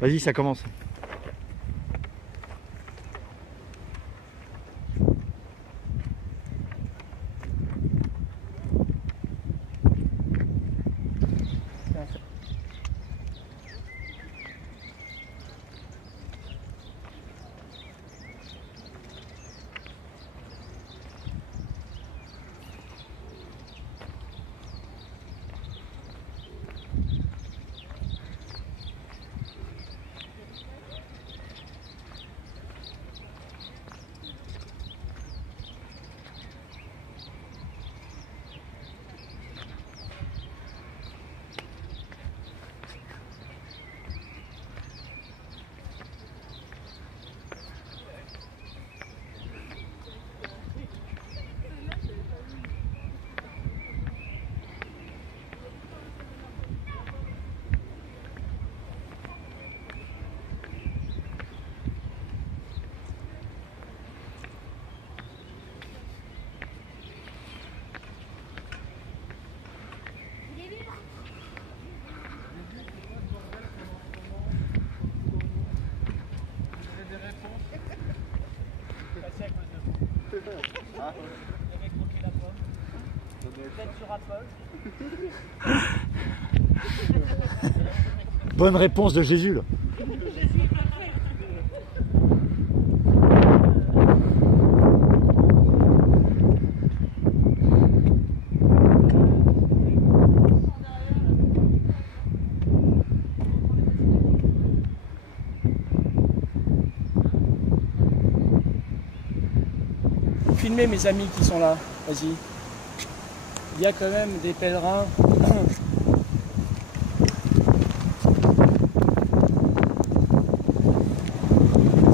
Vas-y, ça commence. Bonne réponse de Jésus là. Filmez mes amis qui sont là, vas-y. Il y a quand même des pèlerins.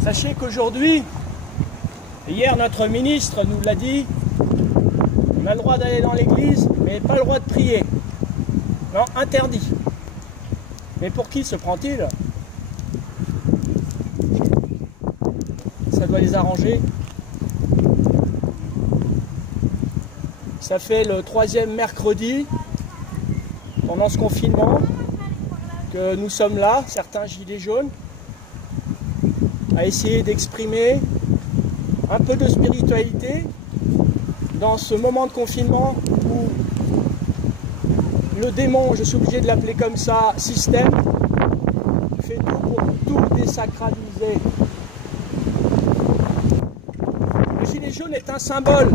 Sachez qu'aujourd'hui, hier notre ministre nous l'a dit, on a le droit d'aller dans l'église, mais pas le droit de prier. Non, interdit. Mais pour qui se prend-il? Ça doit les arranger. Ça fait le 3e mercredi pendant ce confinement que nous sommes là, certains gilets jaunes, à essayer d'exprimer un peu de spiritualité dans ce moment de confinement où le démon, je suis obligé de l'appeler comme ça, système, fait tout pour tout désacraliser. Le gilet jaune est un symbole.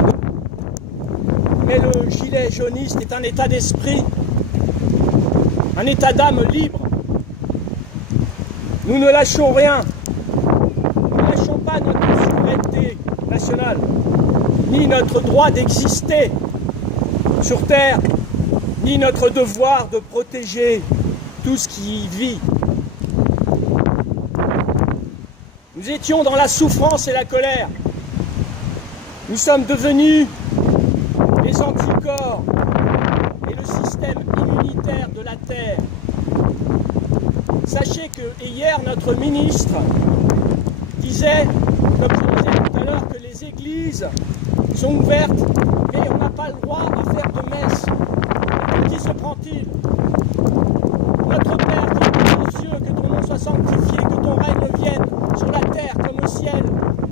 Mais le gilet jauniste est un état d'esprit, un état d'âme libre. Nous ne lâchons rien. Nous ne lâchons pas notre souveraineté nationale, ni notre droit d'exister sur Terre, ni notre devoir de protéger tout ce qui y vit. Nous étions dans la souffrance et la colère. Nous sommes devenus les anticorps et le système immunitaire de la Terre. Sachez que hier, notre ministre disait, comme je disais tout à l'heure, que les églises sont ouvertes, mais on n'a pas le droit à faire de messe. Qui se prend-il? Notre Père qui es aux cieux, que ton nom soit sanctifié, que ton règne vienne sur la terre comme au ciel.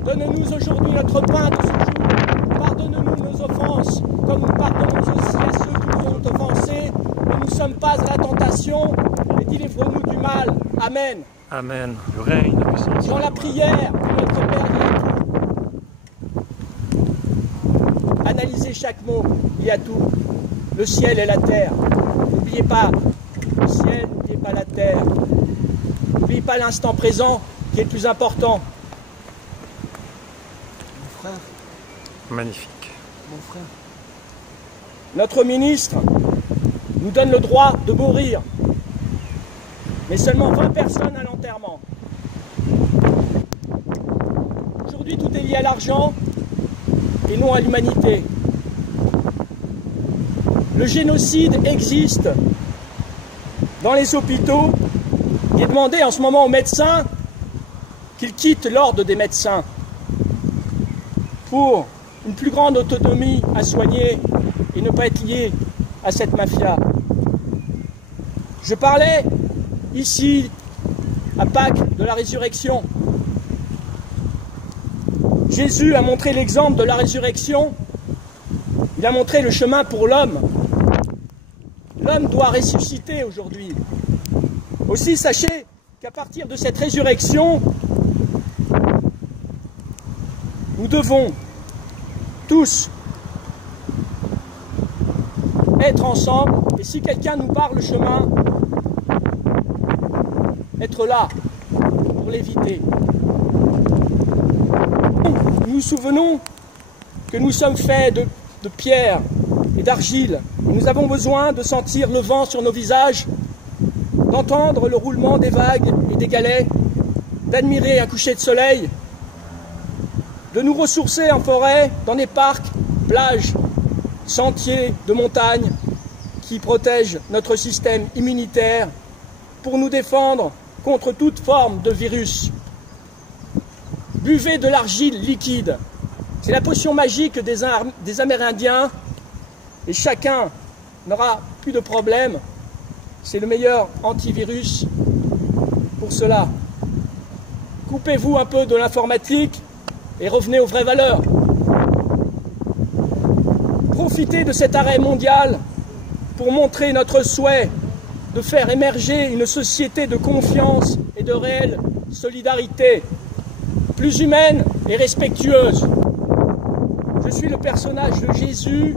Donne-nous aujourd'hui notre pain de ce jour. Pardonne-nous nos offenses, comme nous pardonnons aussi à ceux qui nous ont offensés. Ne nous sommes pas à la tentation, et délivre-nous du mal. Amen. Amen. Le règne, la puissance. Dans la prière de notre Père, il y a tout. Analysez chaque mot, il y a tout. Le ciel et la terre. N'oubliez pas le ciel, n'oubliez pas la terre. N'oubliez pas l'instant présent qui est le plus important. Mon frère. Magnifique. Mon frère. Notre ministre nous donne le droit de mourir, mais seulement 20 personnes à l'enterrement. Aujourd'hui, tout est lié à l'argent et non à l'humanité. Le génocide existe dans les hôpitaux. Il est demandé en ce moment aux médecins qu'ils quittent l'ordre des médecins pour une plus grande autonomie à soigner et ne pas être liés à cette mafia. Je parlais ici à Pâques de la résurrection. Jésus a montré l'exemple de la résurrection. Il a montré le chemin pour l'homme. L'homme doit ressusciter aujourd'hui. Aussi, sachez qu'à partir de cette résurrection, nous devons tous être ensemble. Et si quelqu'un nous barre le chemin, être là pour l'éviter. Nous nous souvenons que nous sommes faits de pierre et d'argile. Nous avons besoin de sentir le vent sur nos visages, d'entendre le roulement des vagues et des galets, d'admirer un coucher de soleil, de nous ressourcer en forêt, dans des parcs, plages, sentiers de montagne qui protègent notre système immunitaire pour nous défendre contre toute forme de virus. Buvez de l'argile liquide. C'est la potion magique des Amérindiens et chacun n'aura plus de problème. C'est le meilleur antivirus pour cela. Coupez-vous un peu de l'informatique et revenez aux vraies valeurs. Profitez de cet arrêt mondial pour montrer notre souhait de faire émerger une société de confiance et de réelle solidarité, plus humaine et respectueuse. Je suis le personnage de Jésus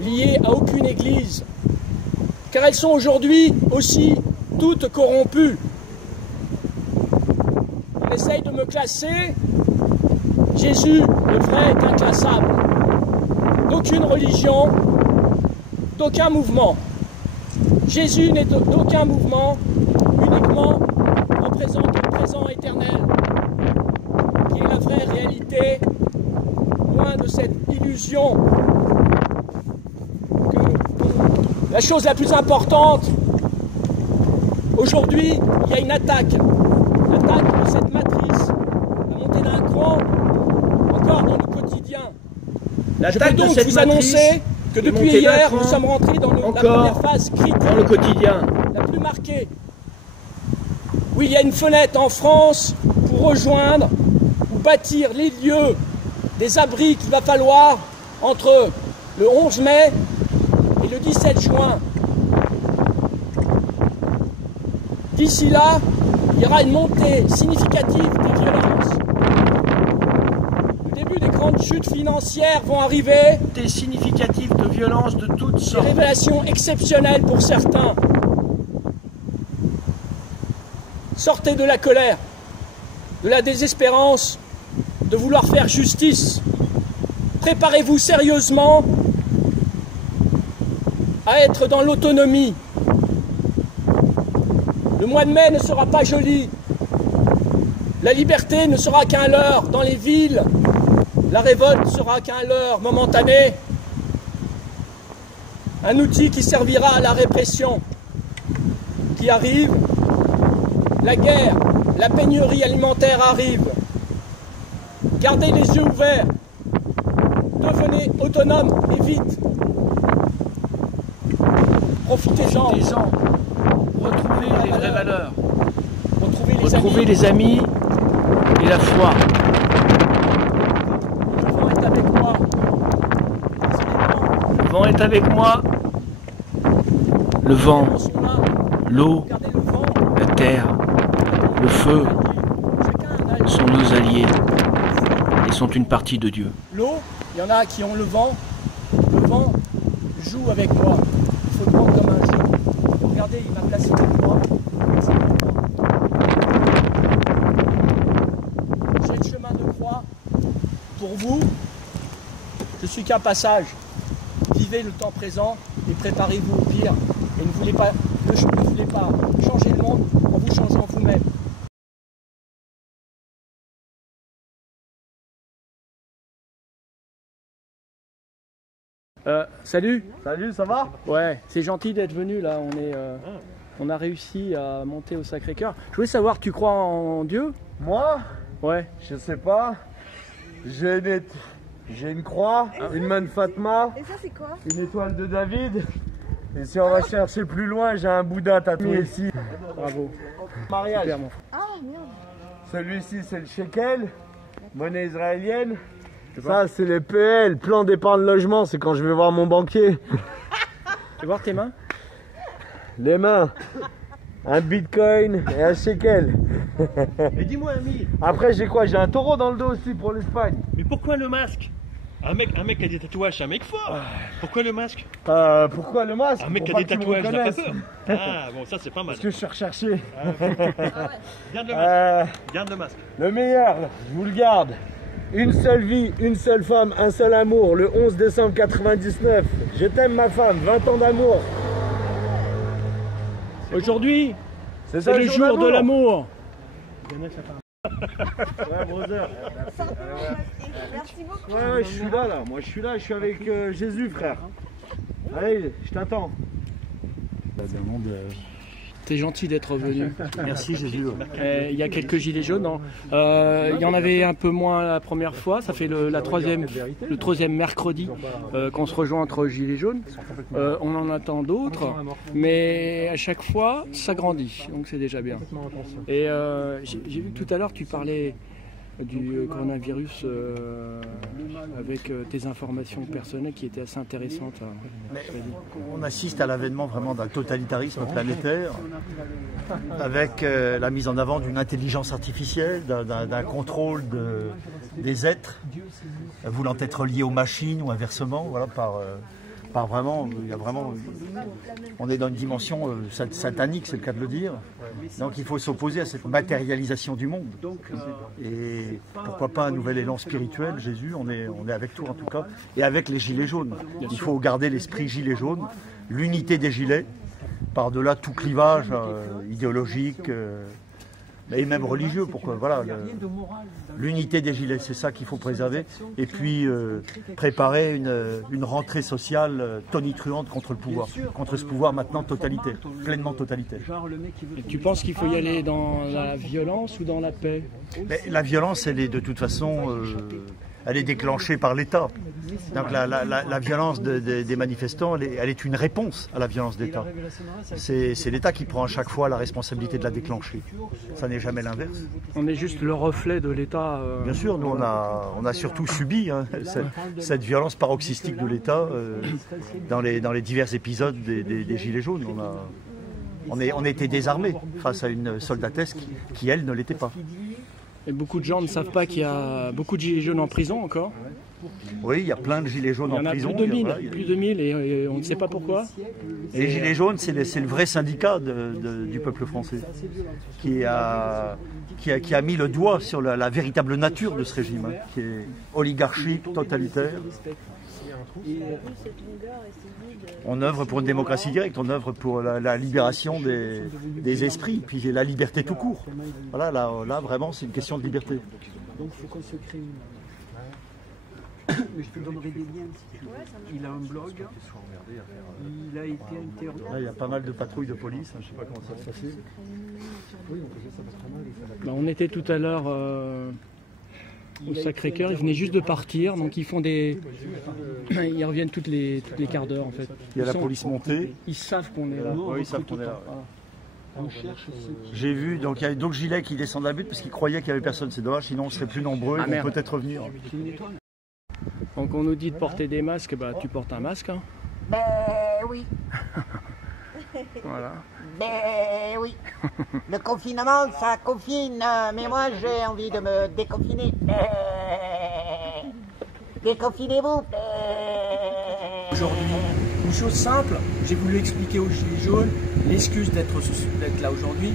lié à aucune église, car elles sont aujourd'hui aussi toutes corrompues. On essaye de me classer. Jésus, le vrai, est inclassable. D'aucune religion, d'aucun mouvement. Jésus n'est d'aucun mouvement, uniquement représente le présent éternel, qui est la vraie réalité, loin de cette illusion. La chose la plus importante, aujourd'hui, il y a une attaque. L'attaque de cette matrice, la montée d'un cran, encore dans le quotidien. Je peux donc vous annoncer que depuis hier, nous sommes rentrés dans la première phase critique, dans le quotidien, la plus marquée, où il y a une fenêtre en France pour rejoindre ou bâtir les lieux, des abris qu'il va falloir entre le 11 mai et le 17 juin. D'ici là, il y aura une montée significative des violences. Le début des grandes chutes financières vont arriver. Des significatives de violence de toutes sortes. Des révélations exceptionnelles pour certains. Sortez de la colère, de la désespérance, de vouloir faire justice. Préparez-vous sérieusement à être dans l'autonomie. Le mois de mai ne sera pas joli. La liberté ne sera qu'un leurre dans les villes. La révolte sera qu'un leurre momentané. Un outil qui servira à la répression qui arrive. La guerre, la pénurie alimentaire arrive. Gardez les yeux ouverts. Devenez autonome et vite. Profitez-en. Retrouvez les vraies valeurs. Retrouvez les amis et la foi. Le vent est avec moi. Le vent est avec moi. Le vent, l'eau, la terre, le feu sont nos alliés et sont une partie de Dieu. L'eau, il y en a qui ont le vent. Le vent joue avec moi. Il faut le prendre comme un jeu. Regardez, il m'a placé avec moi. J'ai le chemin de croix pour vous. Je suis qu'un passage. Vivez le temps présent et préparez-vous au pire. Et ne voulez pas changer le monde en vous changeant vous-même. Salut. Salut, ça va? Ouais, c'est gentil d'être venu là. On a réussi à monter au Sacré-Cœur. Je voulais savoir, tu crois en Dieu? Moi? Ouais. Je sais pas. J'ai une croix, une main de Fatma, Et ça, c'est quoi? une étoile de David. Et si on va chercher plus loin, j'ai un Bouddha tatoué ici. Bravo. Mariage. Super, mon frère. Ah merde. Celui-ci, c'est le shekel, monnaie israélienne. Ça, c'est les PL, plan d'épargne logement, c'est quand je vais voir mon banquier. Tu veux voir tes mains? Les mains, un bitcoin et un shekel. Mais dis-moi, ami, Après, j'ai quoi? J'ai un taureau dans le dos aussi pour l'Espagne. mais pourquoi le masque? Un mec qui a des tatouages, c'est un mec fort. Pourquoi le masque? Pourquoi le masque? Un mec qui Pour a des pas qu'ils me tatouages, n'a pas reconnaissent. peur. Ah, bon, ça c'est pas mal. Parce que je suis recherché. Garde le masque. Garde le masque. Le meilleur, je vous le garde. Une seule vie, une seule femme, un seul amour. Le 11 décembre 99. Je t'aime ma femme, 20 ans d'amour. Aujourd'hui, ça c'est le jour de l'amour. Ouais, brother. Merci beaucoup. Ouais, je suis là. Moi, je suis là, je suis avec Jésus, frère. Allez, je t'attends. T'es gentil d'être venu. Merci Jésus. Il y a quelques gilets jaunes. Il y en avait un peu moins la première fois. Ça fait le troisième mercredi qu'on se rejoint entre gilets jaunes. On en attend d'autres, mais à chaque fois, ça grandit. Donc c'est déjà bien. Et j'ai vu que tout à l'heure, tu parlais du coronavirus avec tes informations personnelles qui étaient assez intéressantes. On assiste à l'avènement vraiment d'un totalitarisme planétaire avec la mise en avant d'une intelligence artificielle, d'un contrôle des êtres voulant être liés aux machines ou inversement, voilà, par vraiment, il y a vraiment, on est dans une dimension satanique, c'est le cas de le dire. Donc il faut s'opposer à cette matérialisation du monde. Et pourquoi pas un nouvel élan spirituel, Jésus, on est avec toi en tout cas, et avec les gilets jaunes. Il faut garder l'esprit gilet jaune, l'unité des gilets, par-delà tout clivage idéologique et même religieux. Pourquoi, voilà, l'unité des gilets, c'est ça qu'il faut préserver. Et puis préparer une rentrée sociale tonitruante contre le pouvoir, contre ce pouvoir maintenant totalitaire, pleinement totalitaire. Et tu penses qu'il faut y aller dans la violence ou dans la paix? Mais la violence, elle est de toute façon, elle est déclenchée par l'État. Donc la violence des manifestants, elle est une réponse à la violence d'État. C'est l'État qui prend à chaque fois la responsabilité de la déclencher. Ça n'est jamais l'inverse. On est juste le reflet de l'État. Bien sûr, nous on a surtout subi cette violence paroxystique de l'État dans les divers épisodes des Gilets jaunes. On a été désarmés face à une soldatesque qui elle, ne l'était pas. Et beaucoup de gens ne savent pas qu'il y a beaucoup de gilets jaunes en prison encore. Oui, il y a plein de gilets jaunes en prison. Il y en a plus de 1000 et on ne sait pas pourquoi. Et les gilets jaunes, c'est le vrai syndicat du peuple français qui a mis le doigt sur la véritable nature de ce régime, qui est oligarchique, totalitaire. On œuvre pour une démocratie directe, on œuvre pour la libération des esprits, puis la liberté tout court. Voilà, là vraiment, c'est une question de liberté. Donc il faut qu'on se crée une. Mais je te donnerai des liens si tu veux. Il a un blog. Il a été interrogé. Là, il y a pas mal de patrouilles de police, je ne sais pas comment ça se passait. On était tout à l'heure au Sacré-Cœur, ils venaient juste de partir, donc ils font ils reviennent toutes les quarts d'heure en fait. Il y a la police montée. Ils savent qu'on est là. Oui, ils savent qu'on est là. On cherche J'ai vu, donc il y a d'autres gilets qui descendent la butte parce qu'ils croyaient qu'il n'y avait personne. C'est dommage, sinon on serait plus nombreux, ils vont peut-être revenir. Donc on nous dit de porter des masques, bah tu portes un masque. Hein. Ben oui. Voilà. Ben oui. Le confinement, ça confine, mais moi j'ai envie de me déconfiner. Déconfinez-vous. Aujourd'hui, une chose simple, j'ai voulu expliquer aux Gilets jaunes l'excuse d'être là aujourd'hui,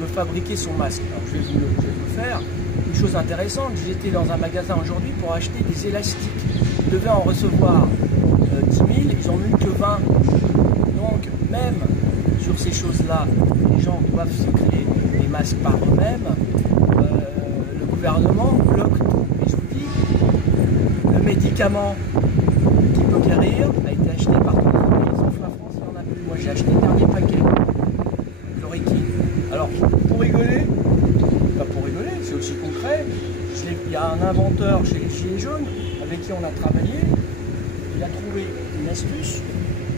de fabriquer son masque. Alors, je vais vous le faire. Une chose intéressante, j'étais dans un magasin aujourd'hui pour acheter des élastiques. Ils devaient en recevoir 10 000, ils n'en ont eu que 20. Donc même sur ces choses-là, les gens doivent se créer des masques par eux-mêmes. Le gouvernement bloque tout. Et je vous dis, le médicament qui peut guérir a été acheté par tous les pays, sauf la France, il y en a plus. Moi j'ai acheté le dernier paquet, chloroquine. Alors pour rigoler, pas pour rigoler, c'est aussi concret. Il y a un inventeur chez les Gilets jaunes avec qui on a travaillé, il a trouvé une astuce.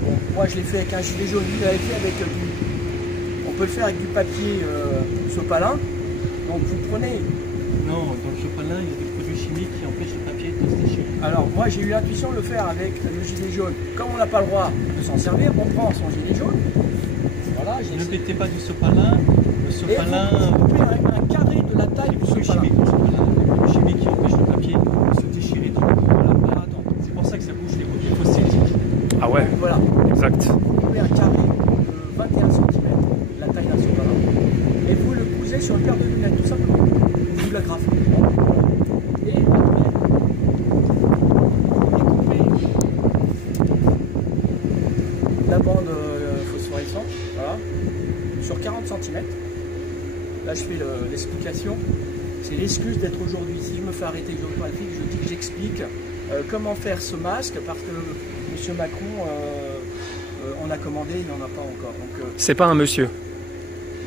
Bon, moi je l'ai fait avec un gilet jaune, lui l'avait fait avec du... Donc peut le faire avec du papier sopalin. Donc vous prenez. Non, dans le sopalin, il y a des produits chimiques qui empêchent le papier de se déchirer. Alors moi j'ai eu l'intuition de le faire avec le gilet jaune. Comme on n'a pas le droit de s'en servir, on prend son gilet jaune. Voilà, Ne mettez pas du sopalin. Le sopalin. Vous coupez un carré de la taille du sopalin. Chimique, le sopalin, des produits chimiques qui empêchent le papier de se déchirer. Donc, voilà. Alors, attends. C'est pour ça que ça bouge les papiers fossiles. Ah ouais, Voilà. exact. Vous coupez un carré de 21 cm, la taille d'un sopalin, et vous le cousez sur une paire de lunettes, tout simplement. Vous la graffez. Et après, vous découpez la bande phosphorescente, voilà, sur 40 cm. Là, je fais l'explication. C'est l'excuse d'être aujourd'hui. Si je me fais arrêter, je ne pas le faire, je dis que j'explique comment faire ce masque, parce que M. Macron, on a commandé, il n'en a pas encore. C'est pas un monsieur.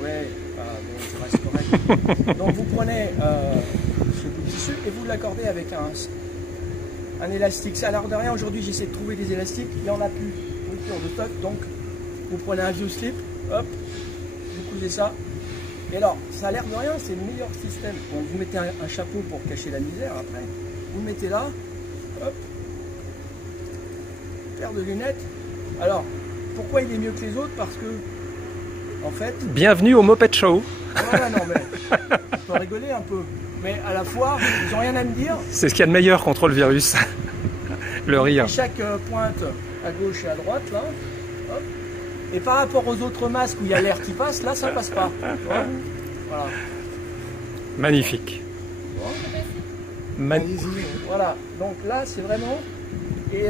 Ouais, bon, ça reste correct. Donc vous prenez ce bout de tissu et vous l'accordez avec un élastique. Ça a l'air de rien, aujourd'hui j'essaie de trouver des élastiques, il n'y en a plus, rupture de stock, donc vous prenez un vieux slip, hop, vous cousez ça. Et alors, ça a l'air de rien, c'est le meilleur système. Bon, vous mettez un chapeau pour cacher la misère après, vous le mettez là, hop, paire de lunettes. Alors, pourquoi il est mieux que les autres? Parce que, en fait... Bienvenue au Moped Show. Voilà, non mais, on peut rigoler un peu. Mais à la fois, ils n'ont rien à me dire. C'est ce qu'il y a de meilleur contre le virus. Le rire. Et chaque pointe à gauche et à droite, là, hop. Et par rapport aux autres masques où il y a l'air qui passe, là, ça passe pas. Voilà. Magnifique. Voilà, donc là, c'est vraiment... Et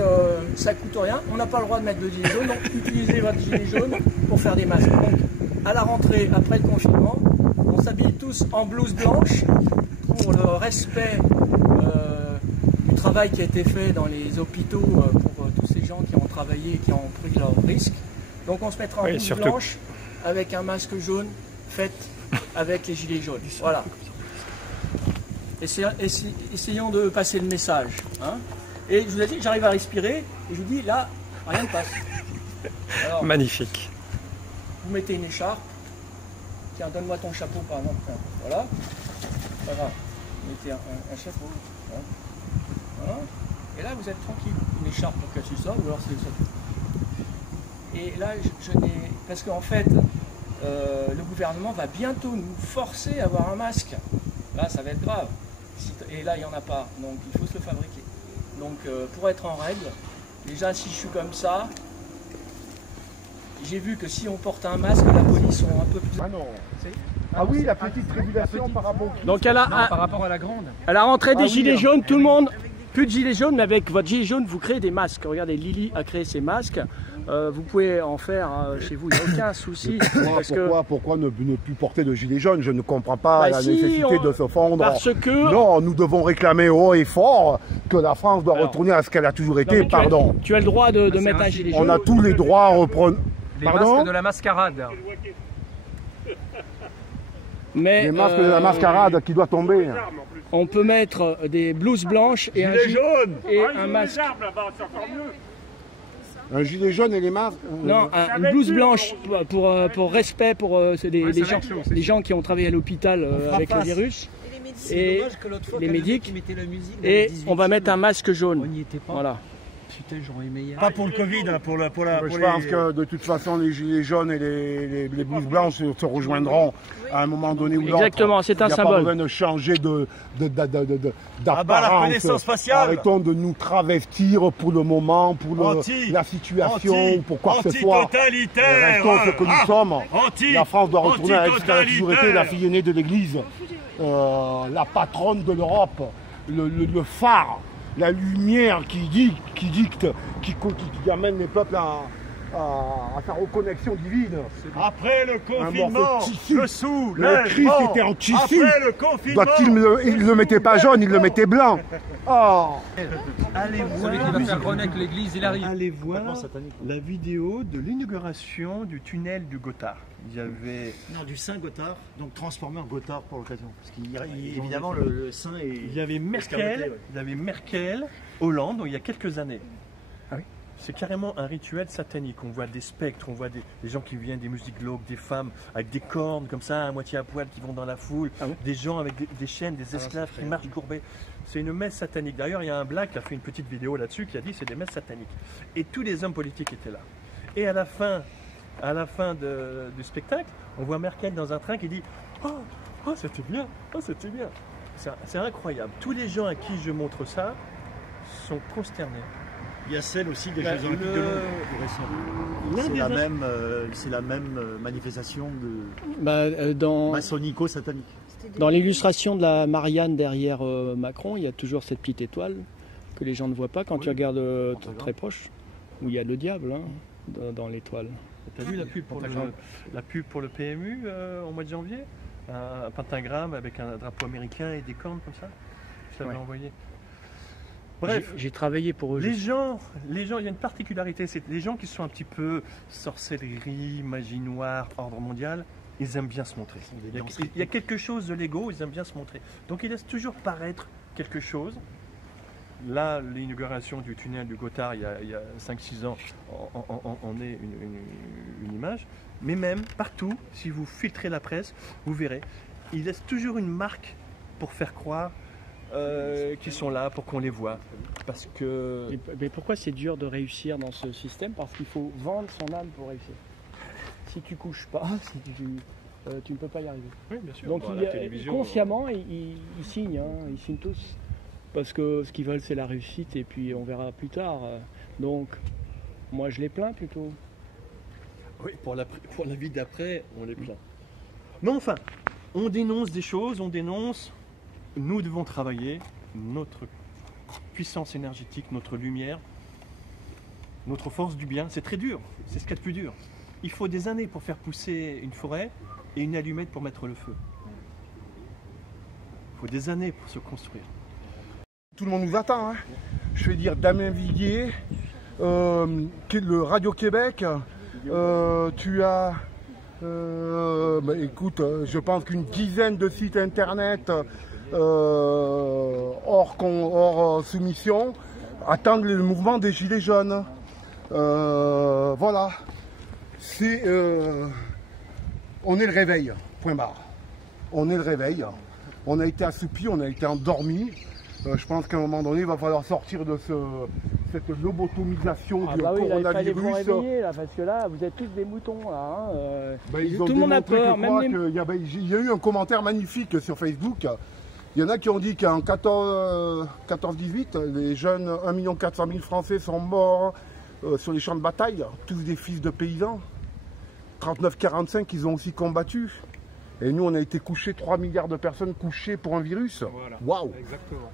ça coûte rien. On n'a pas le droit de mettre de gilet jaune, donc utilisez votre gilet jaune pour faire des masques. Donc, à la rentrée, après le confinement, on s'habille tous en blouse blanche pour le respect du travail qui a été fait dans les hôpitaux pour tous ces gens qui ont travaillé et qui ont pris leurs risques. Donc on se mettra en blouse blanche avec un masque jaune fait avec les gilets jaunes. Voilà. Essayons de passer le message. Hein. Et je vous ai dit, j'arrive à respirer et je vous dis, là, rien ne passe. Alors, magnifique. vous mettez une écharpe. Tiens, donne-moi ton chapeau par exemple. Voilà. Voilà. Vous mettez un chapeau. Voilà. Voilà. Et là, vous êtes tranquille. Une écharpe pour cacher ça, ou alors c'est ça. Et là, je n'ai... Parce qu'en fait, le gouvernement va bientôt nous forcer à avoir un masque. Là, ça va être grave. Et là, il n'y en a pas. Donc, il faut se le fabriquer. Donc, pour être en règle, déjà, si je suis comme ça, j'ai vu que si on porte un masque, la police sont un peu plus... Ah non. Ah oui, la petite régulation par rapport au... Donc, par rapport à la grande. à la rentrée des gilets jaunes, tout le monde... Plus de gilets jaunes, mais avec votre gilet jaune, vous créez des masques. Regardez, Lily a créé ses masques. Vous pouvez en faire chez vous, il n'y a aucun souci. Pourquoi ne plus porter de gilet jaune? Je ne comprends pas la nécessité de se fondre. Parce que... Non, nous devons réclamer haut et fort que la France doit retourner à ce qu'elle a toujours été. Pardon. Tu as le droit de mettre un gilet jaune. On a tous les droits à reprendre. Les masques de la mascarade. Mais, les masques de la mascarade qui doit tomber. On peut mettre des blouses blanches et un gilet jaune et un masque. Un gilet jaune et les masques. Non, une blouse blanche pour respect pour les gens qui ont travaillé à l'hôpital avec le virus. Et les médics. Et on va mettre un masque jaune. Voilà. Putain, j'aurais aimé hier. Pas pour le Covid, hein, pour je pense que de toute façon, les gilets jaunes et les blouses blanches se rejoindront à un moment donné ou l'autre. Exactement, c'est un symbole. Il n'y a pas besoin de changer d'apparence. La reconnaissance faciale. Arrêtons de nous travestir pour le moment, pour la situation, ou pour quoi que ce soit. Restons ce que nous sommes. La France doit retourner à ce qu'elle a toujours été, la fille aînée de l'Église, la patronne de l'Europe, le phare. La lumière qui dicte, qui amène les peuples à sa reconnexion divine. Après le confinement, le sous, le Christ était en tissu. Après le confinement, il ne le mettait pas jaune, il le mettait blanc. Oh. Allez voir, celui qui va faire renaître l'église, il arrive. Allez voir la vidéo de l'inauguration du tunnel du Gothard. Il y avait... Non, du Saint Gothard, donc transformé en Gothard pour l'occasion. Parce qu'évidemment, le Saint est... Il y avait Merkel, Hollande, donc il y a quelques années. Ah oui. C'est carrément un rituel satanique. On voit des spectres, on voit des gens qui viennent des musiques glauques, des femmes avec des cornes comme ça, à moitié à poil, qui vont dans la foule, des gens avec des chaînes, des esclaves qui marchent courbés. C'est une messe satanique. D'ailleurs, il y a un black qui a fait une petite vidéo là-dessus qui a dit c'est des messes sataniques. Et tous les hommes politiques étaient là. Et à la fin du spectacle, on voit Merkel dans un train qui dit « Oh, c'était bien, oh, c'était bien ». C'est incroyable. Tous les gens à qui je montre ça sont consternés. Il y a celle aussi des Jeux Olympiques de Londres. C'est la même manifestation de maçonnico-satanique. Dans l'illustration de la Marianne derrière Macron, il y a toujours cette petite étoile que les gens ne voient pas quand tu regardes très proche, où il y a le diable dans l'étoile. Tu as vu la pub pour le PMU au mois de janvier? Un pentagramme avec un drapeau américain et des cornes comme ça? Je l'avais envoyé. Bref, j'ai travaillé pour eux. Les gens, il y a une particularité, c'est les gens qui sont un petit peu sorcellerie, magie noire, ordre mondial, ils aiment bien se montrer. Il y a quelque chose de l'ego, ils aiment bien se montrer. Donc ils laissent toujours paraître quelque chose. Là, l'inauguration du tunnel du Gothard, il y a 5-6 ans, en est une image. Mais même partout, si vous filtrez la presse, vous verrez, ils laissent toujours une marque pour faire croire qui sont là pour qu'on les voit. Parce que... Mais pourquoi c'est dur de réussir dans ce système? Parce qu'il faut vendre son âme pour réussir. Si tu couches pas, tu ne peux pas y arriver. Oui, bien sûr. Donc consciemment, ils signent, ils signent tous. Parce que ce qu'ils veulent, c'est la réussite et puis on verra plus tard. Donc, moi je les plains plutôt. Oui, pour la vie d'après, on les plaint. Mais enfin, on dénonce des choses, on dénonce... Nous devons travailler notre puissance énergétique, notre lumière, notre force du bien. C'est très dur, c'est ce qu'il y a de plus dur. Il faut des années pour faire pousser une forêt et une allumette pour mettre le feu. Il faut des années pour se construire. Tout le monde nous attend. Je vais dire Damien Viguier, le Radio-Québec, tu as... écoute, je pense qu'une dizaine de sites internet hors soumission attendent le mouvement des Gilets jaunes. Voilà. On est le réveil, point barre. On est le réveil. On a été assoupi, on a été endormi. Je pense qu'à un moment donné, il va falloir sortir de cette lobotomisation du coronavirus. Il fallait vous réveiller, là, parce que là, vous êtes tous des moutons. Là, tout le monde a peur. Il y a eu un commentaire magnifique sur Facebook. Il y en a qui ont dit qu'en 14-18, les jeunes 1 400 000 Français sont morts sur les champs de bataille, tous des fils de paysans. 39-45, ils ont aussi combattu. Et nous, on a été couchés, 3 milliards de personnes couchées pour un virus. Waouh! Wow. Exactement.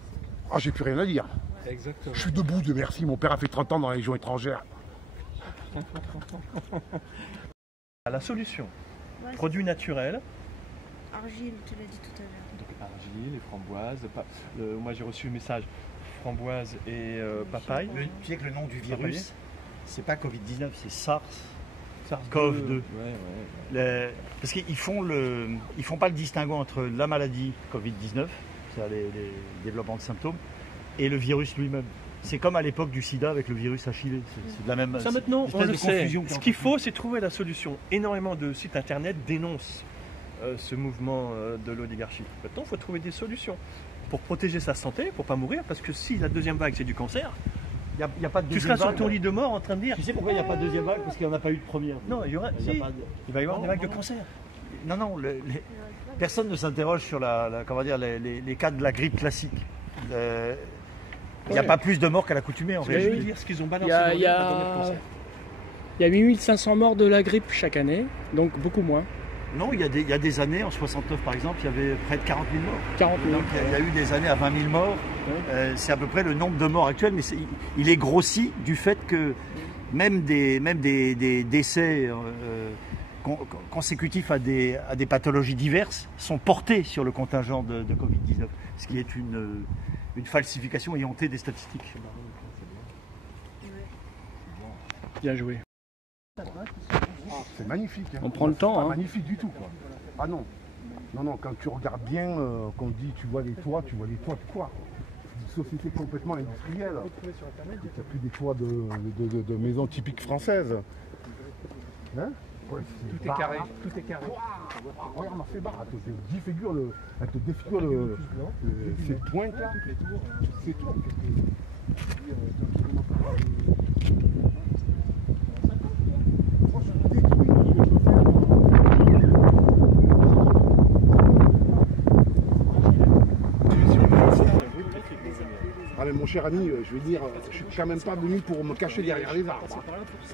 Ah, j'ai plus rien à dire. Exactement. Je suis debout, de merci. Mon père a fait 30 ans dans la Légion étrangère. La solution, produits naturels. Argile, tu l'as dit tout à l'heure. Donc argile et framboise. Moi, j'ai reçu le message framboise et papaye. Tu sais que le nom du virus, c'est pas Covid-19, c'est SARS-CoV-2. Parce qu'ils font pas le distinguo entre la maladie Covid-19, c'est-à-dire les développements de symptômes, et le virus lui-même. C'est comme à l'époque du sida avec le virus HIV. C'est de la même. Ça maintenant, on le sait. Ce qu'il faut, c'est trouver la solution. Énormément de sites internet dénoncent ce mouvement de l'oligarchie. Maintenant, il faut trouver des solutions pour protéger sa santé, pour ne pas mourir, parce que si la deuxième vague c'est du cancer, y a pas de tu seras sur ton lit de mort en train de dire. Tu sais pourquoi il n'y a pas de deuxième vague? Parce qu'il n'y en a pas eu de première. Non, il va y avoir des vagues de cancer. Non, personne ne s'interroge sur les cas de la grippe classique. Il n'y a pas plus de morts qu'à l'accoutumée en réalité. Je veux dire ce qu'ils ont balancé il y a 8500 morts de la grippe chaque année, donc beaucoup moins. Non, il y a des années, en 69 par exemple, il y avait près de 40 000 morts. 40 000. Donc il y a eu des années à 20 000 morts. C'est à peu près le nombre de morts actuels, mais il est grossi du fait que même des décès consécutifs à des pathologies diverses sont portés sur le contingent de Covid-19, ce qui est une falsification éhontée des statistiques. Bien joué. C'est magnifique. Hein. On prend le temps. Pas magnifique du tout. Quoi. Ah non. Non, quand tu regardes bien, qu'on dit tu vois les toits de quoi? société complètement industrielle. Il n'y a plus des toits de maisons typiques françaises. Hein? Ouais, tout est carré. Tout est carré. Regarde ma fébarre, elle te défigure ces pointes là. C'est tout. Ah mais mon cher ami, je vais dire, je suis quand même pas venu pour me cacher derrière les arbres.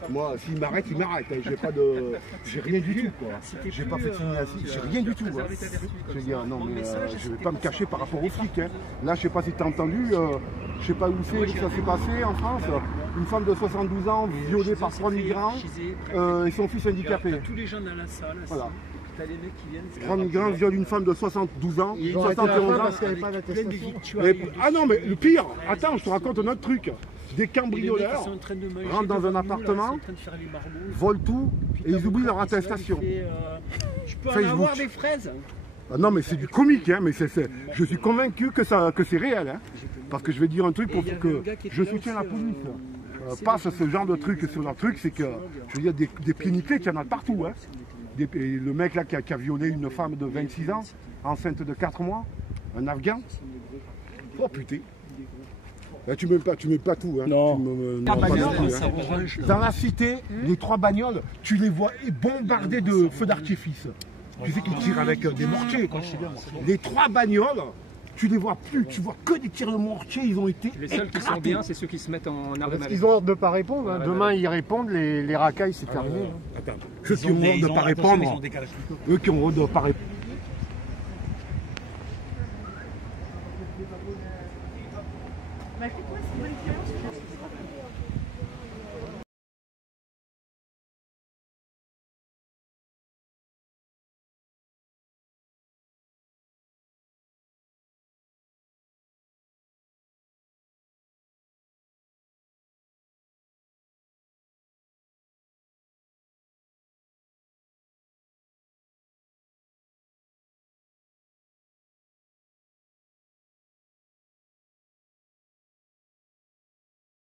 Moi, s'il m'arrête, il m'arrête. J'ai rien du tout, quoi. J'ai pas fait de signalisation, j'ai rien du tout. Hein. Je veux dire, non mais je vais pas me cacher par rapport aux flics. Hein. Là, je sais pas si tu as entendu, je sais pas où c'est que ça s'est passé en France. Une femme de 72 ans violée par 3 migrants et son fils handicapé. Tous les gens dans la salle. Voilà. T'as les mecs qui viennent. 3 migrants violent une femme de 72 ans, 71 ans. Parce qu'elle n'avait pas d'attestation. Ah non, mais le pire, attends, je te raconte un autre truc. Des cambrioleurs rentrent dans un appartement, volent tout et ils oublient leur attestation. Je peux en avoir des fraises. Ah non, mais c'est du comique, hein, mais je suis convaincu que c'est réel. Hein, parce que je vais dire un truc pour que je soutiens la police. Passe ce genre de truc sur leur truc, c'est que, je veux dire, des pieds nickelés, il y en a partout. Hein. Le mec là qui a violé une femme de 26 ans, enceinte de 4 mois, un Afghan. Oh putain. Là, tu mets pas tout. Hein. Non. Dans la cité, les 3 bagnoles, tu les vois bombardées de feux d'artifice. Tu sais qu'ils tirent avec des mortiers. Les 3 bagnoles, tu les vois plus, tu vois que des tirs de mortier, ils ont été Les seuls qui sont bien, c'est ceux qui se mettent en arrêt maladie. Ils ont ordre de ne pas répondre. Hein. Demain, ils répondent, les racailles, c'est terminé. Attends, ceux qui ont ordre de ne pas répondre, eux qui ont ordre de ne pas répondre.